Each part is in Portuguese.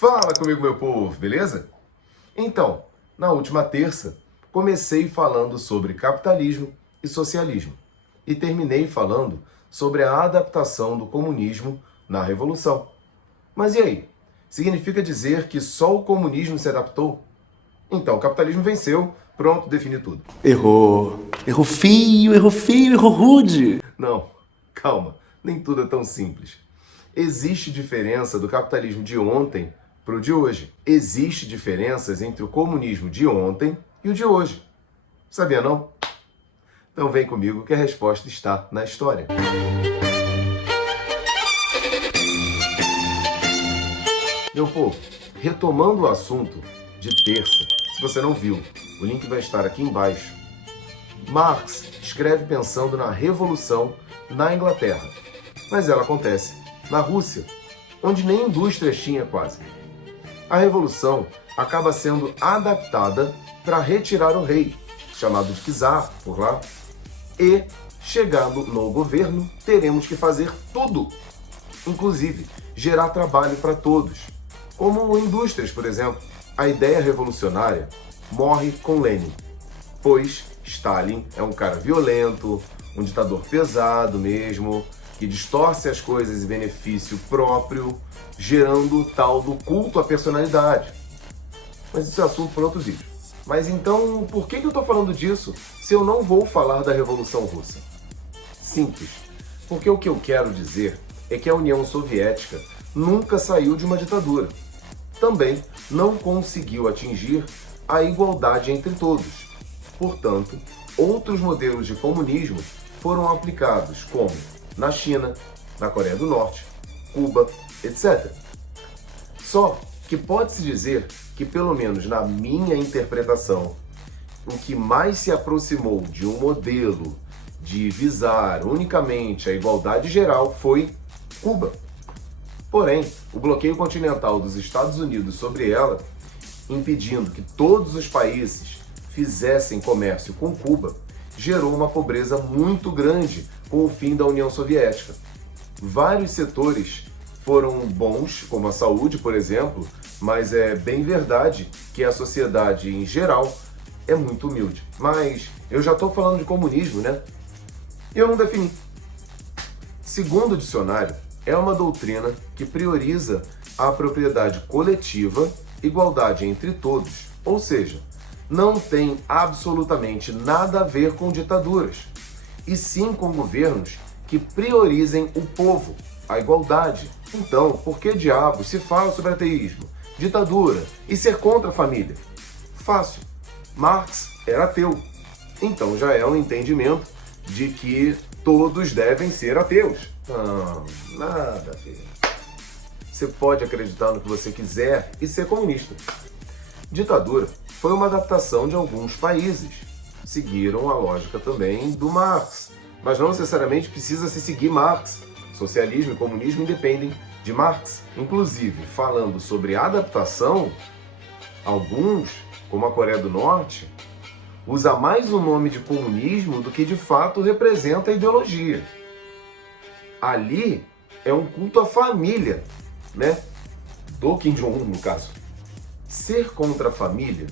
Fala comigo, meu povo, beleza? Então, na última terça, comecei falando sobre capitalismo e socialismo e terminei falando sobre a adaptação do comunismo na Revolução. Mas e aí? Significa dizer que só o comunismo se adaptou? Então, o capitalismo venceu, pronto, define tudo. Errou. Errou feio, errou rude. Não, calma, nem tudo é tão simples. Existe diferença do capitalismo de ontem para o de hoje. Existe diferenças entre o comunismo de ontem e o de hoje. Sabia não? Então vem comigo que a resposta está na história. Meu povo, retomando o assunto de terça, se você não viu, o link vai estar aqui embaixo. Marx escreve pensando na Revolução na Inglaterra, mas ela acontece na Rússia, onde nem indústrias tinha quase. A Revolução acaba sendo adaptada para retirar o rei, chamado de czar por lá, e, chegando no governo, teremos que fazer tudo, inclusive gerar trabalho para todos, como indústrias, por exemplo. A ideia revolucionária morre com Lenin, pois Stalin é um cara violento, um ditador pesado mesmo, que distorce as coisas em benefício próprio, gerando o tal do culto à personalidade. Mas isso é assunto para outro vídeo. Mas então, por que eu estou falando disso se eu não vou falar da Revolução Russa? Simples. Porque o que eu quero dizer é que a União Soviética nunca saiu de uma ditadura. Também não conseguiu atingir a igualdade entre todos. Portanto, outros modelos de comunismo foram aplicados, como na China, na Coreia do Norte, Cuba, etc. Só que pode-se dizer que, pelo menos na minha interpretação, o que mais se aproximou de um modelo de visar unicamente a igualdade geral foi Cuba. Porém, o bloqueio continental dos Estados Unidos sobre ela, impedindo que todos os países fizessem comércio com Cuba, gerou uma pobreza muito grande com o fim da União Soviética. Vários setores foram bons, como a saúde, por exemplo, mas é bem verdade que a sociedade em geral é muito humilde. Mas eu já estou falando de comunismo, né? E eu não defini. Segundo o dicionário, é uma doutrina que prioriza a propriedade coletiva, igualdade entre todos, ou seja, não tem absolutamente nada a ver com ditaduras, e sim com governos que priorizem o povo, a igualdade. Então, por que diabos se fala sobre ateísmo, ditadura e ser contra a família? Fácil. Marx era ateu, então já é um entendimento de que todos devem ser ateus. Não, nada a ver. Você pode acreditar no que você quiser e ser comunista. Ditadura foi uma adaptação de alguns países. Seguiram a lógica também do Marx, mas não necessariamente precisa se seguir Marx. Socialismo e comunismo independem de Marx. Inclusive, falando sobre adaptação, alguns, como a Coreia do Norte, usa mais o nome de comunismo do que de fato representa a ideologia. Ali é um culto à família, né? Do Kim Jong-un, no caso. Ser contra a família?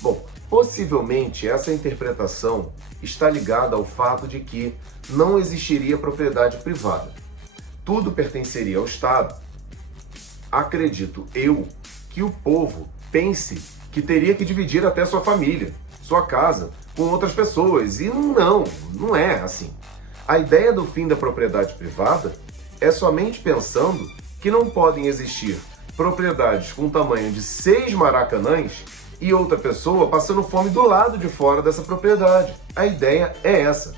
Bom, possivelmente essa interpretação está ligada ao fato de que não existiria propriedade privada. Tudo pertenceria ao Estado. Acredito eu que o povo pense que teria que dividir até sua família, sua casa, com outras pessoas. E não é assim. A ideia do fim da propriedade privada é somente pensando que não podem existir propriedades com o tamanho de 6 maracanãs e outra pessoa passando fome do lado de fora dessa propriedade. A ideia é essa.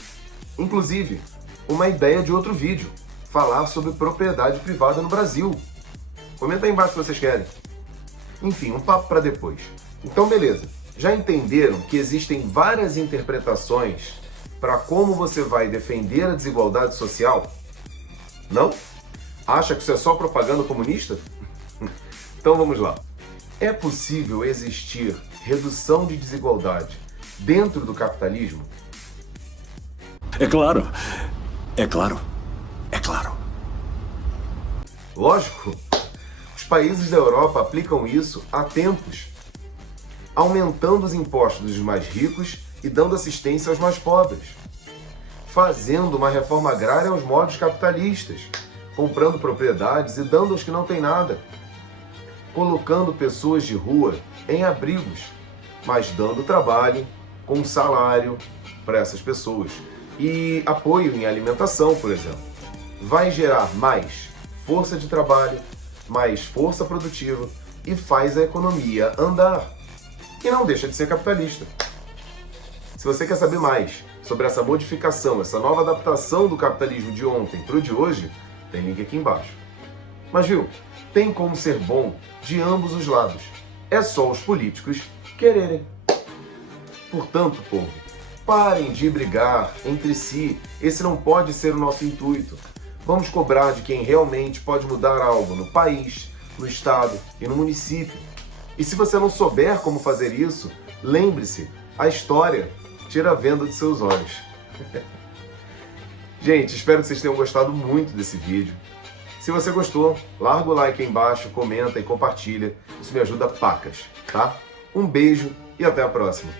Inclusive, uma ideia de outro vídeo, falar sobre propriedade privada no Brasil. Comenta aí embaixo se vocês querem. Enfim, um papo para depois. Então, beleza. Já entenderam que existem várias interpretações para como você vai defender a desigualdade social? Não? Acha que isso é só propaganda comunista? Então vamos lá. É possível existir redução de desigualdade dentro do capitalismo? É claro. É claro. É claro. Lógico. Os países da Europa aplicam isso há tempos, aumentando os impostos dos mais ricos e dando assistência aos mais pobres, fazendo uma reforma agrária aos modos capitalistas, comprando propriedades e dando aos que não têm nada, colocando pessoas de rua em abrigos, mas dando trabalho com salário para essas pessoas e apoio em alimentação, por exemplo. Vai gerar mais força de trabalho, mais força produtiva e faz a economia andar. E não deixa de ser capitalista. Se você quer saber mais sobre essa modificação, essa nova adaptação do capitalismo de ontem para o de hoje, tem link aqui embaixo. Mas viu, tem como ser bom de ambos os lados. É só os políticos quererem. Portanto, povo, parem de brigar entre si. Esse não pode ser o nosso intuito. Vamos cobrar de quem realmente pode mudar algo no país, no estado e no município. E se você não souber como fazer isso, lembre-se, a história tira a venda de seus olhos. Gente, espero que vocês tenham gostado muito desse vídeo. Se você gostou, larga o like aí embaixo, comenta e compartilha. Isso me ajuda pacas, tá? Um beijo e até a próxima.